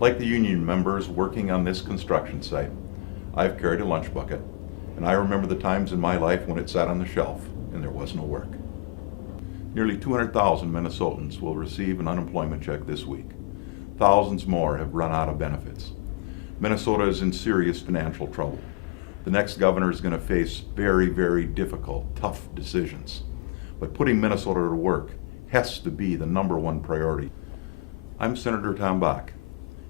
Like the union members working on this construction site, I've carried a lunch bucket, and I remember the times in my life when it sat on the shelf and there was no work. Nearly 200,000 Minnesotans will receive an unemployment check this week. Thousands more have run out of benefits. Minnesota is in serious financial trouble. The next governor is going to face very, very difficult, tough decisions. But putting Minnesota to work has to be the #1 priority. I'm Senator Tom Bakk,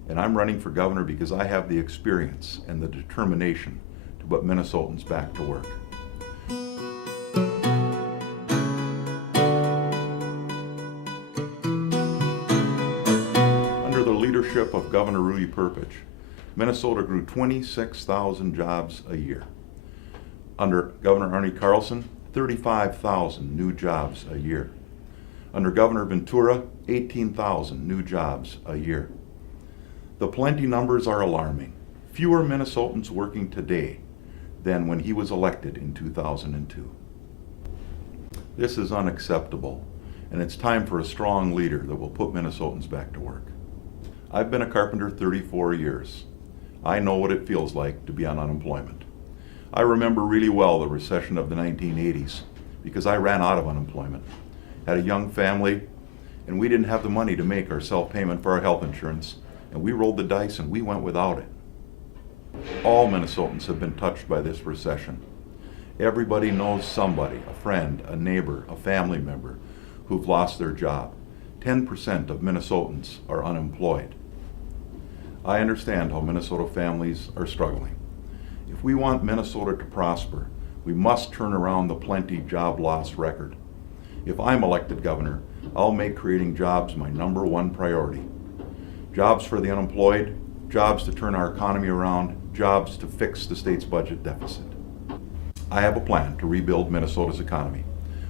and I'm running for governor because I have the experience and the determination to put Minnesotans back to work. Under the leadership of Governor Rudy Perpich, Minnesota grew 26,000 jobs a year. Under Governor Arne Carlson, 35,000 new jobs a year. Under Governor Ventura, 18,000 new jobs a year. The plenty numbers are alarming. Fewer Minnesotans working today than when he was elected in 2002. This is unacceptable, and it's time for a strong leader that will put Minnesotans back to work. I've been a carpenter 34 years. I know what it feels like to be on unemployment. I remember really well the recession of the 1980s because I ran out of unemployment, had a young family, and we didn't have the money to make our self-payment for our health insurance, and we rolled the dice and we went without it. All Minnesotans have been touched by this recession. Everybody knows somebody, a friend, a neighbor, a family member, who've lost their job. 10% of Minnesotans are unemployed. I understand how Minnesota families are struggling. If we want Minnesota to prosper, we must turn around the plenty job loss record. If I'm elected governor, I'll make creating jobs my #1 priority. Jobs for the unemployed, jobs to turn our economy around, jobs to fix the state's budget deficit. I have a plan to rebuild Minnesota's economy.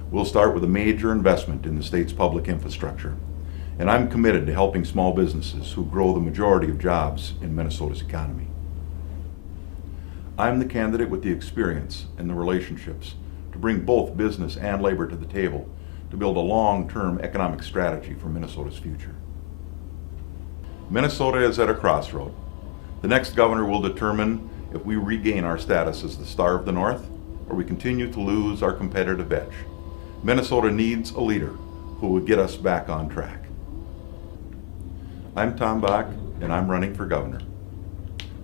We'll start with a major investment in the state's public infrastructure. And I'm committed to helping small businesses who grow the majority of jobs in Minnesota's economy. I'm the candidate with the experience and the relationships to bring both business and labor to the table to build a long-term economic strategy for Minnesota's future. Minnesota is at a crossroad. The next governor will determine if we regain our status as the Star of the North or we continue to lose our competitive edge. Minnesota needs a leader who will get us back on track. I'm Tom Bakk, and I'm running for governor.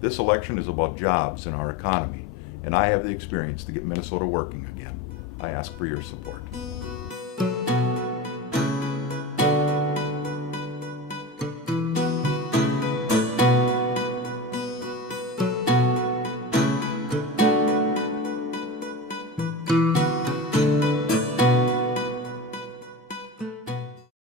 This election is about jobs in our economy, and I have the experience to get Minnesota working again. I ask for your support.